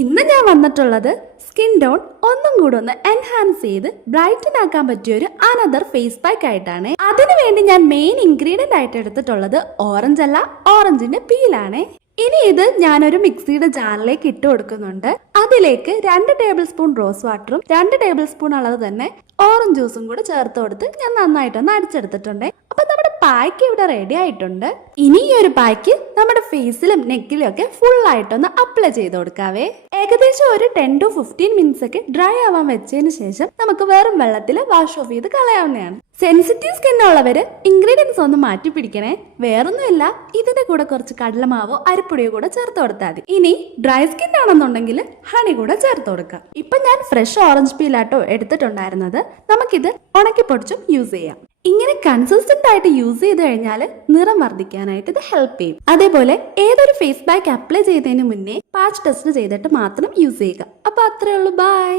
ഇന്ന് ഞാൻ വന്നിട്ടുള്ളത് സ്കിൻ ടോൺ ഒന്നും കൂടെ ഒന്ന് എൻഹാൻസ് ചെയ്ത് ബ്രൈറ്റൻ ആക്കാൻ പറ്റിയ ഒരു അനദർ ഫേസ് പാക്ക് ആയിട്ടാണ്. അതിനു വേണ്ടി ഞാൻ മെയിൻ ഇൻഗ്രീഡിയന്റ് ആയിട്ട് എടുത്തിട്ടുള്ളത് ഓറഞ്ച് അല്ല, ഓറഞ്ചിന്റെ പീലാണ്. ഇനി ഇത് ഞാനൊരു മിക്സിയുടെ ജാറിലേക്ക് ഇട്ട് കൊടുക്കുന്നുണ്ട്. അതിലേക്ക് 2 ടേബിൾ സ്പൂൺ റോസ് വാട്ടറും 2 ടേബിൾ സ്പൂൺ അളവ് തന്നെ ഓറഞ്ച് ജ്യൂസും കൂടെ ചേർത്ത് കൊടുത്ത് ഞാൻ നന്നായിട്ടൊന്ന് അടിച്ചെടുത്തിട്ടുണ്ട്. അപ്പൊ നമ്മുടെ പായ്ക്ക് ഇവിടെ റെഡി ആയിട്ടുണ്ട്. ഇനി ഈ ഒരു പായ്ക്ക് നമ്മുടെ ഫേസിലും നെക്കിലും ഒക്കെ ഫുൾ ആയിട്ടൊന്ന് അപ്ലൈ ചെയ്ത് കൊടുക്കാവേ. ഏകദേശം ഒരു 10 to 15 മിനിറ്റ്സ് ഒക്കെ ഡ്രൈ ആവാൻ വെച്ചതിന് ശേഷം നമുക്ക് വെറും വെള്ളത്തിൽ വാഷ് ഓഫ് ചെയ്ത് കളയാവുന്നതാണ്. സെൻസിറ്റീവ് സ്കിൻ ഉള്ളവര് ഇൻഗ്രീഡിയൻസ് ഒന്ന് മാറ്റി പിടിക്കണേ. വേറൊന്നുമില്ല, ഇതിന്റെ കൂടെ കുറച്ച് കടലമാവോ അരിപ്പൊടിയോ കൂടെ ചേർത്ത് കൊടുത്താൽ മതി. ഇനി ഡ്രൈ സ്കിൻ ആണെന്നുണ്ടെങ്കിൽ ഹണി കൂടെ ചേർത്ത് കൊടുക്കാം. ഇപ്പൊ ഞാൻ ഫ്രഷ് ഓറഞ്ച് പീലാട്ടോ എടുത്തിട്ടുണ്ടായിരുന്നത്. നമുക്കിത് ഉണക്കി പൊടിച്ചും യൂസ് ചെയ്യാം. ഇങ്ങനെ കൺസിസ്റ്റന്റ് ആയിട്ട് യൂസ് ചെയ്ത് കഴിഞ്ഞാൽ നിറം വർദ്ധിക്കാനായിട്ട് ഇത് ഹെൽപ്പ് ചെയ്യും. അതേപോലെ ഏതൊരു ഫേസ് പാക്ക് അപ്ലൈ ചെയ്തതിന് മുന്നേ പാച്ച് ടെസ്റ്റ് ചെയ്തിട്ട് മാത്രം യൂസ് ചെയ്യുക. അപ്പൊ അത്രേ ഉള്ളൂ. ബൈ.